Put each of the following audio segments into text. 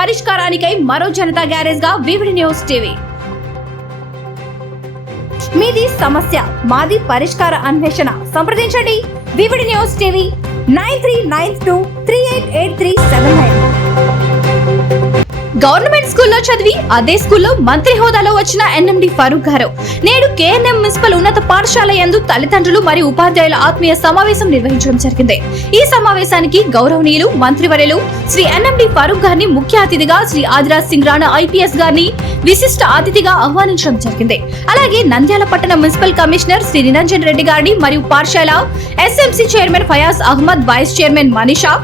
పరిష్కారానికై మరో జనతా గ్యారేజ్గా VVD news TV. మీది సమస్య మాది పరిష్కార అన్వేషణ. సంప్రదించండి. VVD news TV nine three nine two three eight eight three seven nine. Government స్కూల్లో చదివి అదే స్కూల్లో మంత్రి హోదాలో వచ్చిన ఎన్ఎండి ఫరూక్ గారు. నేడు కేఎన్ఎం మున్సిపల్ ఉన్నత పాఠశాల యందు తల్లిదండ్రులు మరియు ఉపాధ్యాయుల ఆత్మీయ సమావేశం నిర్వహించడం జరిగింది. ఈ సమావేశానికి గౌరవనీయులు మంత్రివర్యులు శ్రీ ఎన్ఎండి ఫరూక్ గారిని ముఖ్య అతిథిగా శ్రీ ఆదిరాజ్ సింగ్ రాణా ఐపీఎస్ గారిని విశిష్ట అతిథిగా ఆహ్వానించడం జరిగింది. అలాగే నంద్యాల పట్టణ మున్సిపల్ కమిషనర్ శ్రీ నిరంజన్ రెడ్డి గారిని మరియు పాఠశాల SMC chairman Fayaz Ahmed vice chairman Manisha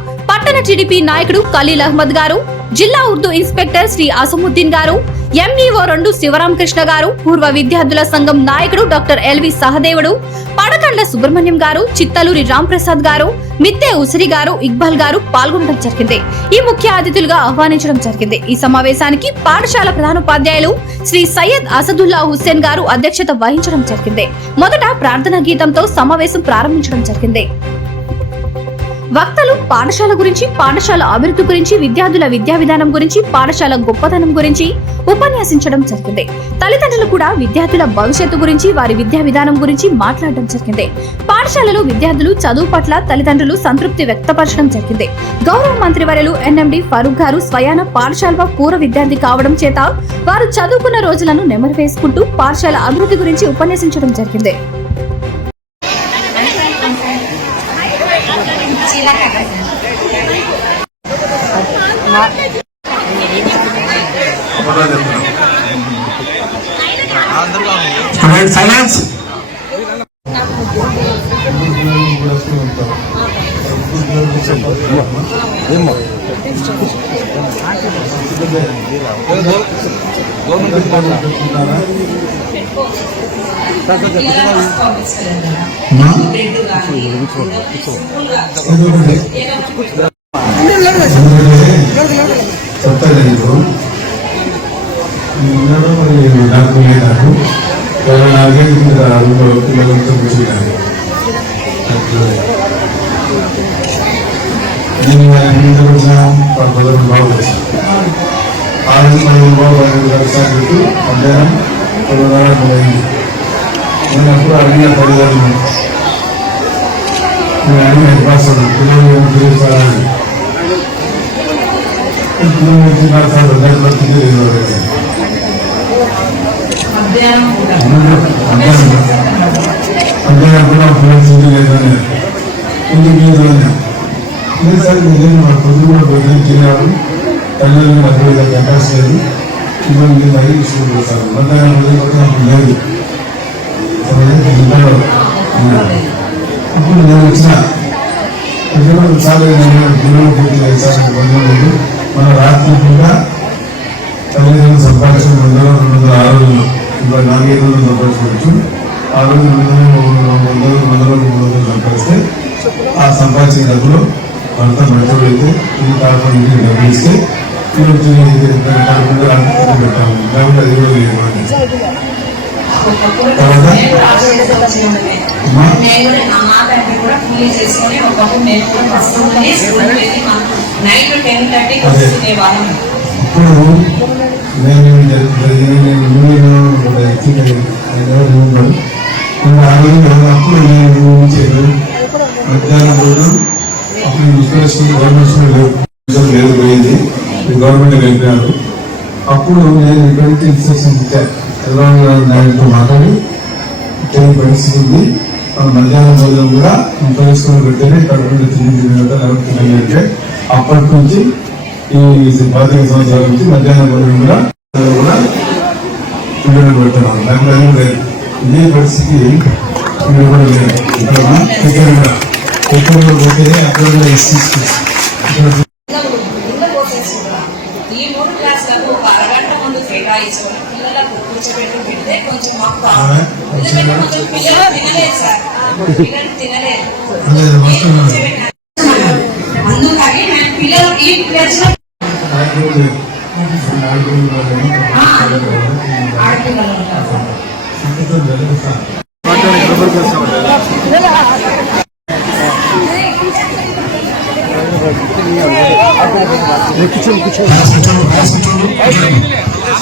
పట్టణ టీడీపీ నాయకుడు ఖలీల్ అహ్మద్ గారు జిల్లా ఉర్దూ ఇన్స్పెక్టర్ శ్రీ అసముద్దీన్ గారు ఎంఈఓ రెండు శివరామకృష్ణ గారు పూర్వ విద్యార్థుల సంఘం నాయకుడు డాక్టర్ ఎల్వి సహదేవుడు పడకండ్ల సుబ్రహ్మణ్యం గారు చిత్తలూరి రాంప్రసాద్ గారు మిత్తే ఉసిరి గారు ఇక్బాల్ గారు పాల్గొనడం జరిగింది. ఈ ముఖ్య అతిథులుగా ఆహ్వానించడం జరిగింది. ఈ సమావేశానికి పాఠశాల ప్రధానోపాధ్యాయులు శ్రీ సయ్యద్ అసదుల్లా హుస్సేన్ గారు అధ్యక్షత వహించడం జరిగింది. మొదట ప్రార్థనా గీతంతో సమావేశం ప్రారంభించడం జరిగింది. వక్తలు పాఠశాల గురించి పాఠశాల అభివృద్ధి గురించి విద్యార్థుల విద్యా విధానం గురించి పాఠశాల గొప్పతనం గురించి ఉపన్యాసించడం జరిగింది. తల్లిదండ్రులు కూడా విద్యార్థుల భవిష్యత్తు గురించి వారి విద్యా విధానం గురించి మాట్లాడడం జరిగింది. పాఠశాలలో విద్యార్థులు చదువు పట్ల తల్లిదండ్రులు సంతృప్తి వ్యక్తపరచడం జరిగింది. గౌరవ మంత్రివర్యులు ఎన్ఎండి ఫరూక్ గారు స్వయాన పాఠశాల పూర్వ విద్యార్థి కావడం చేత వారు చదువుకున్న రోజులను నెమరు వేసుకుంటూ పాఠశాల అభివృద్ధి గురించి ఉపన్యసించడం జరిగింది. స్టూడెంట్ సైలెన్స్ చెప్తాను నీకు ఇదేసారి నేను మా కొద్ది కూడా భోజనం తిన్నాడు తల్లిదండ్రులు మధ్య కెపాసిటీ లేదు ఇప్పుడు మీరు మరీ స్కూల్ చేస్తారు మధ్యాహ్నం భోజనం కూడా నాకు లేదు అప్పుడు నేను వచ్చిన ప్రజలు చాలా నేను గురువు పూర్తి చేశాను భోజనం మన రాత్రిగా తల్లిదండ్రులు సంపాదించిన రెండు వందల రెండు వందల ఆరు రోజులు ఇప్పుడు నాలుగైదు వందలు సంపాదించుకోవచ్చు ఆ రోజు రెండు వందల వందలు వందలు మూడు వందలు సంపాదిస్తే ఆ సంపాదించిన డబ్బులు భర్త పెట్టుబడితే ఇది కాకుండా ఇంటికి డబ్బులు ఇస్తే ఈ రోజు కాకుండా పెట్టాము. కాబట్టి అది కూడా లేదు మనకి. నేను నా మాట అంటే కూడా చేసుకొని ఒకప్పుడు నేను కూడా స్కూల్ వెళ్ళి నైట్ టెన్ వస్తుండే ఇప్పుడు నేను ఉన్నాడు అప్పుడు నేను ఊహించాను మధ్యాహ్నం రోజు అప్పుడు గవర్నమెంట్ స్కూల్ లేదు పోయింది గవర్నమెంట్ వెళ్ళినాడు అప్పుడు నేను ఇక్కడికి నుంచి ఇన్స్ట్రక్షన్ ఇచ్చాను చంద్రబాబు నాయుడుతో మాట్లాడి ఇక్కడి పరిస్థితి ఉంది మధ్యాహ్నం భోజనం కూడా మున్సిపల్ స్కూల్ పెట్టేది కడుపు తిరిగి తిరిగి లేకపోతే అప్పటి నుంచి ఈ పాతిక సంవత్సరాల నుంచి మధ్యాహ్నం భోజనం కూడా కూడా పిల్లలు పెడుతున్నాం దాంట్లో లేదు. ఇదే పరిస్థితి. ఇక్కడ కూడా లేదు ఇక్కడ ఇక్కడ కూడా. ఇక్కడ పోతే అక్కడ కూడా. ఎస్సీ ఇక్కడ ఈ మూడు క్లాసులకు ముందు కేటాయించుకొని పిల్లలకు కూర్చోబెట్టి పెడితే కొంచెం మాకు ఆమె ఎందుకంటే కొంచెం పిల్లలు తినలేదు సార్ పిల్లలు తినలేదు అదే వస్తున్నాను అందుకని నేను పిల్లలు ఈ ప్లేస్లో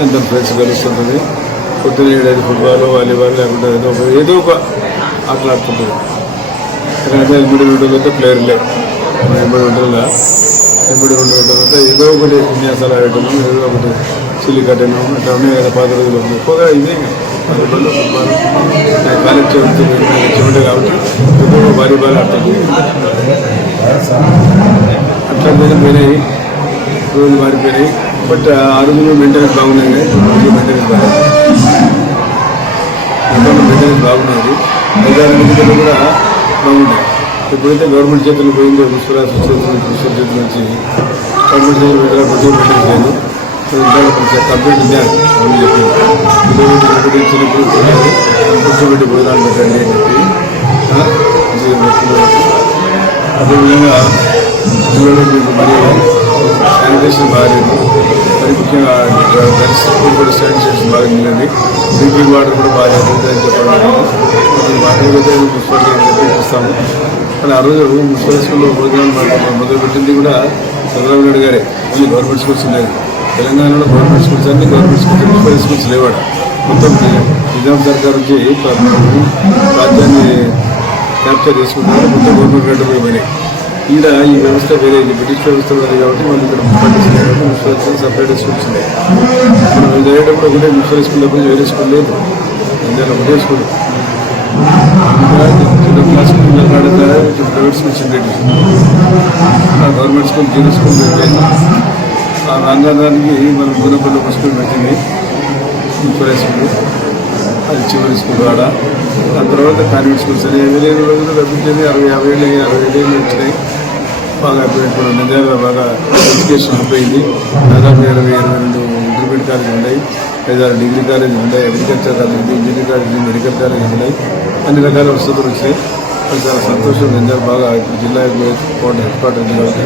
ఉంటుంది ఫ్రెండ్స్ కలుస్తుంటుంది పొద్దున ఏడాది ఫుట్బాల్ వాలీబాల్ లేకుంటే ఏదో ఒక ఆటలాడుతుంటుంది ఎందుకంటే ఆటలు ఆడుతుంటుంది ఎనిమిది రెండు ప్లేయర్ లేదు మన ఎనిమిది ఉండదులా ఎనిమిది రెండు తర్వాత ఏదో ఒకటి విన్యాసాలు ఆడటం ఏదో ఒకటి చిల్లి కట్టడం అట్లా ఉన్నాయి కదా పాత రోజులు ఎక్కువగా ఇదే వాలీబాల్ ఫుట్బాల్. కాలేజ్ చదువుతుంది చెమట కాబట్టి ఎక్కువగా వాలీబాల్ ఆడుతుంది అట్లా పోయినాయి. రోజులు మారిపోయినాయి. బట్ ఆ రోజులు మెయింటెనెన్స్ బాగున్నాయి. రోజులు మెయింటెనెన్స్ బాగుంది మెయింటెనెన్స్ బాగున్నది ఐదారు కూడా బాగున్నాయి ఎప్పుడైతే గవర్నమెంట్ చేతులు పోయిందో విశ్వరాజ్ చేతులు విశ్వ చేతుల నుంచి గవర్నమెంట్ చేతులు పెట్టిన ప్రతి మెయింటెనెన్స్ లేదు కంప్లీట్ చేయాలి అని చెప్పి చిన్నప్పుడు కూర్చోబెట్టి భోజనాలు పెట్టండి అని చెప్పి అదేవిధంగా పిల్లలు మరి శానిటేషన్ బాగాలేదు. మరి ముఖ్యంగా డ్రగ్స్ కూడా శానిటేషన్ బాగా నిండి డ్రింకింగ్ వాటర్ కూడా బాగా అని చెప్పడం వాటర్ అయితే చేస్తాము కానీ ఆ రోజు మున్సిపల్ స్కూల్లో భోజనాలు మొదలుపెట్టింది కూడా చంద్రబాబు నాయుడు గారే. ఓన్లీ గవర్నమెంట్ స్కూల్స్ ఉన్నాయి తెలంగాణలో గవర్నమెంట్ స్కూల్స్ అన్ని గవర్నమెంట్ స్కూల్స్ మున్సిపల్ స్కూల్స్ లేవాడు మొత్తం నిజాం సర్కార్ నుంచి రాజ్యాన్ని క్యాప్చర్ చేసుకుంటారు మొత్తం గవర్నమెంట్ గడ్డ పోయినాయి. ఈడ ఈ వ్యవస్థ వేరే బ్రిటిష్ వ్యవస్థ వేరే కాబట్టి మనం ఇక్కడ మున్సిపాలిటీస్ లేవు. సపరేట్ స్కూల్స్ ఉన్నాయి. మనం జరిగేటప్పుడు ఒకటే మున్సిపల్ స్కూల్ తప్ప వేరే స్కూల్ లేదు. అందులో ఒకటే స్కూల్. క్లాస్ పిల్లలు కాడతారా ప్రైవేట్ స్కూల్స్ ఉండేవి ఆ గవర్నమెంట్ స్కూల్ జీరో స్కూల్ పెట్టాయి ఆ రంగానికి మనం గురపల్లి ఒక స్కూల్ పెట్టింది మున్సిపల్ స్కూల్ అది చివరి స్కూల్ ఆడ ఆ తర్వాత కాన్వెంట్ స్కూల్స్ అని యాభై ఏడు రోజులు అరవై యాభై ఏళ్ళు అరవై ఏడు ఏళ్ళు వచ్చినాయి బాగా ఇప్పుడు నిజంగా బాగా ఎడ్యుకేషన్ అయిపోయింది దాదాపు ఇరవై ఇరవై రెండు ఇంటర్మీడియట్ కాలేజ్ ఉన్నాయి ఐదారు డిగ్రీ కాలేజీలు ఉన్నాయి agriculture college engineering college medical college ఉన్నాయి అన్ని రకాల వసతులు వచ్చాయి చాలా సంతోషం ఎంజాయ్ బాగా ఇప్పుడు జిల్లా కోట హెడ్ క్వార్టర్ కాబట్టి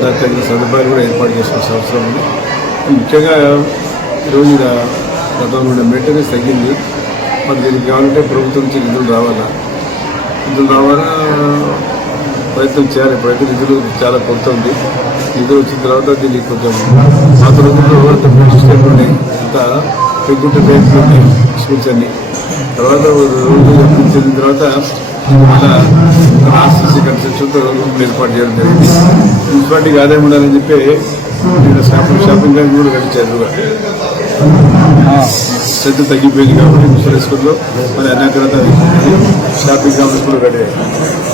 దానికి తగిన సదుపాయాలు కూడా ఏర్పాటు చేసుకోవాల్సిన అవసరం ఉంది. ముఖ్యంగా ఈరోజు గతంలో ఉండే మెయింటెనెన్స్ తగ్గింది. మరి దీనికి కావాలంటే ప్రభుత్వం నుంచి నిధులు రావాలా? నిధులు రావాలా? ప్రయత్నం చేయాలి. ఇప్పుడైతే నిధులు చాలా కొరత ఉంది. నిధులు వచ్చిన తర్వాత దీనికి కొంచెం పాత రోజుల్లో అంత సిస్టమ్ ఉండే అంత పెంకుంటే రేట్లు ఉన్నాయి స్కూల్స్ అన్ని. తర్వాత ఒక రోజు చెందిన తర్వాత మళ్ళా ఆర్సీసీ కన్స్ట్రక్షన్తో ఏర్పాటు చేయడం జరిగింది మున్సిపాలిటీకి ఆదాయం ఉండాలని చెప్పి ఇక్కడ షాపింగ్ షాపింగ్ కానీ కూడా కట్టించారు శ్రద్ధ తగ్గిపోయింది కాబట్టి మున్సిపల్ స్కూల్లో మరి అనాగ్రత షాపింగ్ కాంప్లెక్స్ కూడా కట్టే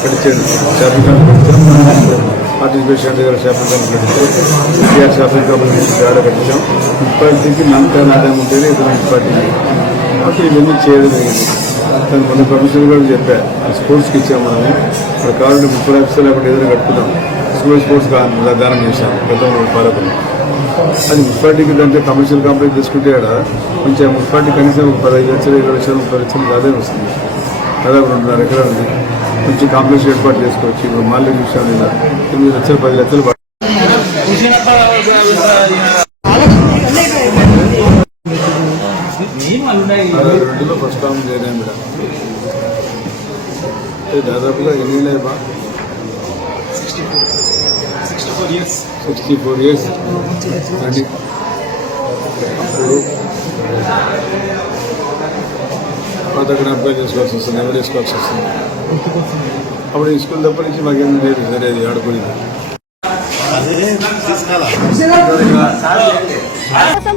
కట్టించారు షాపింగ్ కాంప్లెక్స్ కట్టించాం పార్టిసిపేషన్ దగ్గర షాపింగ్ కాంప్లెక్స్ కట్టించాం షాపింగ్ కాంప్లెక్స్ చాలా కట్టించాం మున్సిపాలిటీకి నమ్మకాన్ని ఆదాయం ఉంటేనే ఇతర మున్సిపాలిటీ కాబట్టి ఇవన్నీ చేయడం జరిగింది దాని మన ప్రొఫెసర్ కూడా చెప్పారు. స్పోర్ట్స్కి ఇచ్చాము మనము. ఇప్పుడు కావాలంటే ముప్పై లక్షలు లేకుండా ఏదైనా కట్టుకుందాం. స్కూల్ స్పోర్ట్స్ దానం చేశాం గతంలో పాలకులు. అది మున్సిపాలిటీకి దాంట్లో కమర్షియల్ కాంప్లెక్స్ తీసుకుంటే ఆడ కొంచెం మున్సిపాలిటీ కనీసం ఒక పదహైదు లక్షలు ఇరవై లక్షలు ముప్పై లక్షలు అదే వస్తుంది. దాదాపు రెండున్నర ఎకరాలు ఉంది. కొంచెం కాంప్లెక్స్ ఏర్పాటు చేసుకోవచ్చు. ఇప్పుడు మాల్యం విషయాలు తొమ్మిది లక్షలు పది లక్షలు రెండులో ఫస్ట్ టైం చేయలేము ఇక్కడ ఇది దాదాపుగా ఎన్ని బా సిక్స్టీ ఫోర్ ఇయర్స్ అండి అప్పుడు పాత జ్ఞాపకాలు చేసుకోవాల్సి వస్తుంది ఎవరు వేసుకోవాల్సి వస్తుంది? అప్పుడు ఈ స్కూల్ తప్ప నుంచి మాకేం లేదు సరే అది ఆడుకునేది. కోసం